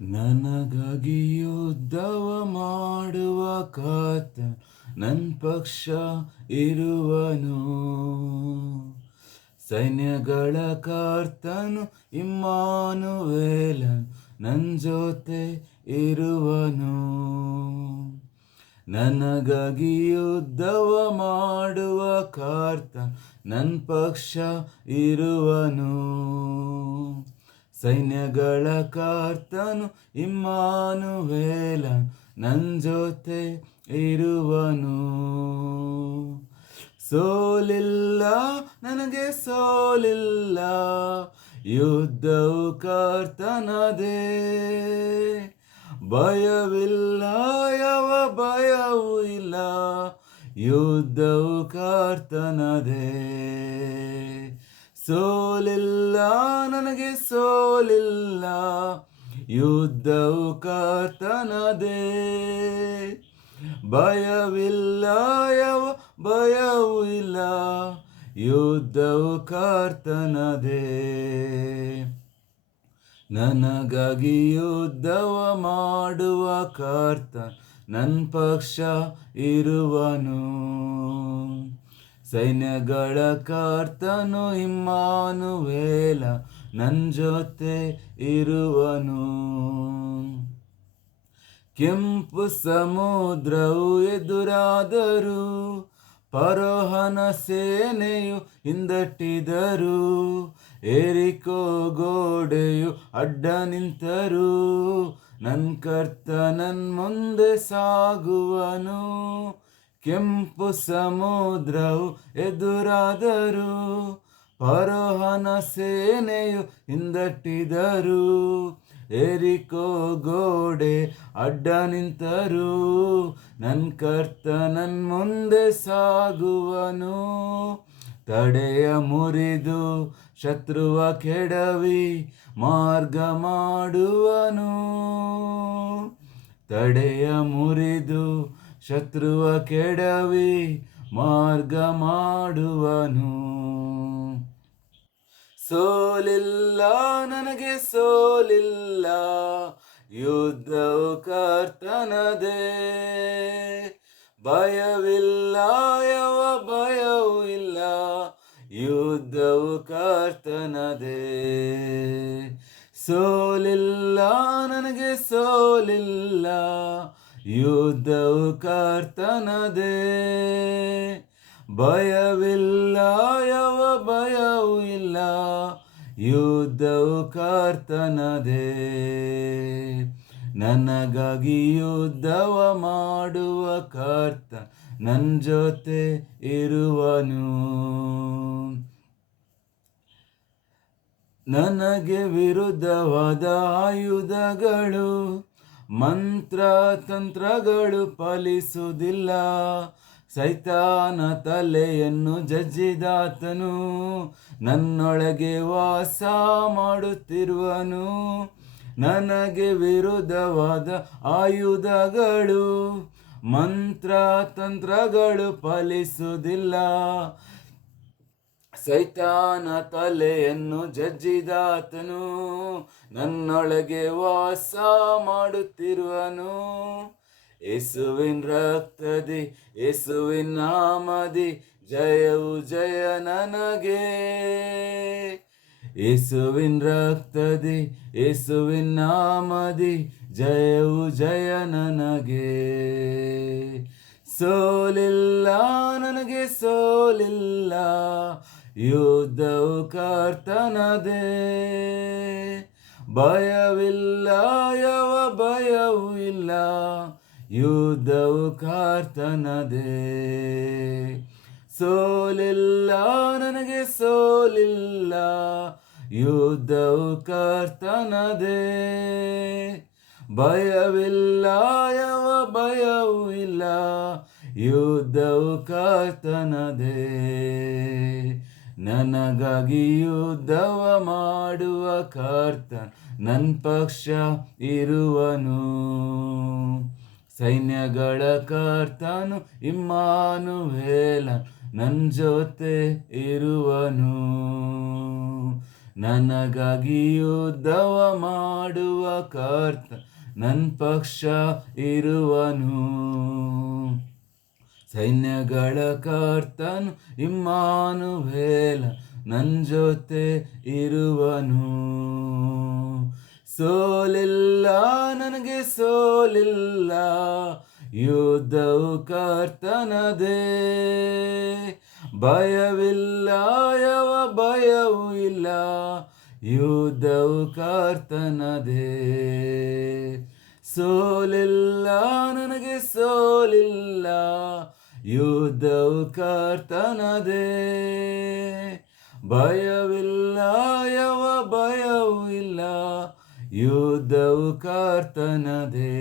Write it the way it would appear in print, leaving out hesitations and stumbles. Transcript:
ನನಗಾಗಿ ಯುದ್ಧವ ಮಾಡುವ ಕಾತ ನನ್ನ ಪಕ್ಷ ಇರುವನು. ಸೈನ್ಯಗಳ ಕರ್ತನು ಇಮ್ಮಾನುವೇಲನ್ ನನ್ನ ಜೊತೆ ಇರುವನು. ನನಗಾಗಿ ಯುದ್ಧವ ಮಾಡುವ ಕರ್ತ ನನ್ನ ಪಕ್ಷ ಇರುವನು. ಸೈನ್ಯಗಳ ಕರ್ತನು ಇಮ್ಮಾನುವೇಲನ್ ನನ್ನ ಜೊತೆ ಇರುವನು. ಸೋಲಿಲ್ಲ, ನನಗೆ ಸೋಲಿಲ್ಲ, ಯುದ್ಧವು ಕರ್ತನದೇ. ಭಯವಿಲ್ಲ, ಯಾವ ಭಯವೂ ಇಲ್ಲ, ಯುದ್ಧವು ಕರ್ತನದೇ. ಸೋಲಿಲ್ಲ, ನನಗೆ ಸೋಲಿಲ್ಲ, ಯುದ್ಧವು ಕರ್ತನದೇ. ಭಯವಿಲ್ಲ, ಯಾವ ಭಯವೂ ಇಲ್ಲ, ಯುದ್ಧವು ಕರ್ತನದೇ. ನನಗಾಗಿ ಯುದ್ಧವ ಮಾಡುವ ಕರ್ತ ನನ್ನ ಪಕ್ಷ ಇರುವನು. ಸೈನ್ಯಗಳ ಕರ್ತನು ಇಮ್ಮಾನುವೇಲ ನನ್ನ ಜೊತೆ ಇರುವನು. ಕೆಂಪು ಸಮುದ್ರವು ಎದುರಾದರೂ, ಫರೋಹನ ಸೇನೆಯು ಹಿಂದಟ್ಟಿದರು, ಎರಿಕೋ ಗೋಡೆಯು ಅಡ್ಡ ನಿಂತರು, ನನ್ನ ಕರ್ತ ನನ್ನ ಮುಂದೆ ಸಾಗುವನು. ಕೆಂಪು ಸಮುದ್ರವು ಎದುರಾದರೂ, ಫರೋಹನ ಸೇನೆಯು ಹಿಂದಟ್ಟಿದರು, ಎರಿಕೋ ಗೋಡೆ ಅಡ್ಡ ನಿಂತರು, ನನ್ನ ಕರ್ತ ನನ್ನ ಮುಂದೆ ಸಾಗುವನು. ತಡೆಯ ಮುರಿದು ಶತ್ರುವ ಕೆಡವಿ ಮಾರ್ಗ ಮಾಡುವನು. ತಡೆಯ ಮುರಿದು ಶತ್ರುವ ಕೆಡವಿ ಮಾರ್ಗ ಮಾಡುವನು. ಸೋಲಿಲ್ಲ, ನನಗೆ ಸೋಲಿಲ್ಲ, ಯುದ್ಧವು ಕರ್ತನದೇ. ಭಯವಿಲ್ಲ, ಯಾವ ಭಯವೂ ಇಲ್ಲ, ಯುದ್ಧವು ಕರ್ತನದೇ. ಸೋಲಿಲ್ಲ, ನನಗೆ ಸೋಲಿಲ್ಲ, ಯುದ್ಧವು ಕರ್ತನದೇ. ಭಯವಿಲ್ಲ, ಯಾವ ಭಯವೂ ಇಲ್ಲ, ಯುದ್ಧವು ಕರ್ತನದೇ. ನನಗಾಗಿ ಯುದ್ಧವ ಮಾಡುವ ಕರ್ತ ನನ್ನ ಜೊತೆ ಇರುವನು. ನನಗೆ ವಿರುದ್ಧವಾದ ಆಯುಧಗಳು, ಮಂತ್ರ ತಂತ್ರಗಳು ಫಲಿಸುವುದಿಲ್ಲ. ಸೈತಾನ ತಲೆಯನ್ನು ಜಜ್ಜಿದಾತನು ನನ್ನೊಳಗೆ ವಾಸ ಮಾಡುತ್ತಿರುವನು. ನನಗೆ ವಿರುದ್ಧವಾದ ಆಯುಧಗಳು, ಮಂತ್ರ ತಂತ್ರಗಳು ಫಲಿಸುವುದಿಲ್ಲ. ಸೈತಾನ ತಲೆಯನ್ನು ಜಜ್ಜಿದಾತನು ನನ್ನೊಳಗೆ ವಾಸ ಮಾಡುತ್ತಿರುವನು. ಯೇಸುವಿನ ರಕ್ತದಿ, ಯೇಸುವಿನ ನಾಮದಿ, ಜಯವು ಜಯ ನನಗೆ. ಯೇಸುವಿನ ರಕ್ತದಿ, ಯೇಸುವಿನ ನಾಮದಿ, ಜಯವು ಜಯ ನನಗೆ. ಸೋಲಿಲ್ಲ, ನನಗೆ ಸೋಲಿಲ್ಲ, ಯುದ್ಧವು ಕರ್ತನದೇ. ಭಯವಿಲ್ಲ, ಯಾವ ಭಯವೂ ಇಲ್ಲ, ಯುದ್ಧವು ಕರ್ತನದೇ. ಸೋಲಿಲ್ಲ, ನನಗೆ ಸೋಲಿಲ್ಲ, ಯುದ್ಧವು ಕರ್ತನದೇ. ಭಯವಿಲ್ಲ, ಯಾವ ಭಯವೂ ಇಲ್ಲ, ಯುದ್ಧವು ಕರ್ತನದೇ. ನನಗಾಗಿ ಯುದ್ಧವ ಮಾಡುವ ಕರ್ತ ನನ್ನ ಪಕ್ಷ ಇರುವನು. ಸೈನ್ಯಗಳ ಕರ್ತನು ಇಮ್ಮಾನುವೇಲ ನನ್ನ ಜೊತೆ ಇರುವನು. ನನಗಾಗಿ ಯುದ್ಧವ ಮಾಡುವ ಕರ್ತ ನನ್ನ ಪಕ್ಷ ಇರುವನು. ಸೈನ್ಯಗಳ ಕರ್ತನು ಇಮ್ಮಾನುವೇಲ ನನ್ನ ಜೊತೆ ಇರುವನು. ಸೋಲಿಲ್ಲ ನನಗೆ ಸೋಲಿಲ್ಲ, ಯುದ್ಧವು ಕರ್ತನದೇ. ಭಯವಿಲ್ಲ ಯಾವ ಭಯವೂ ಇಲ್ಲ, ಯುದ್ಧವು ಕರ್ತನದೇ. ಸೋಲಿಲ್ಲ ನನಗೆ ಸೋಲಿಲ್ಲ, ಯುದ್ಧವು ಕರ್ತನದೇ. ಭಯವಿಲ್ಲ ಯಾವ ಭಯವೂ ಇಲ್ಲ, ಯುದ್ಧವು ಕರ್ತನದೇ.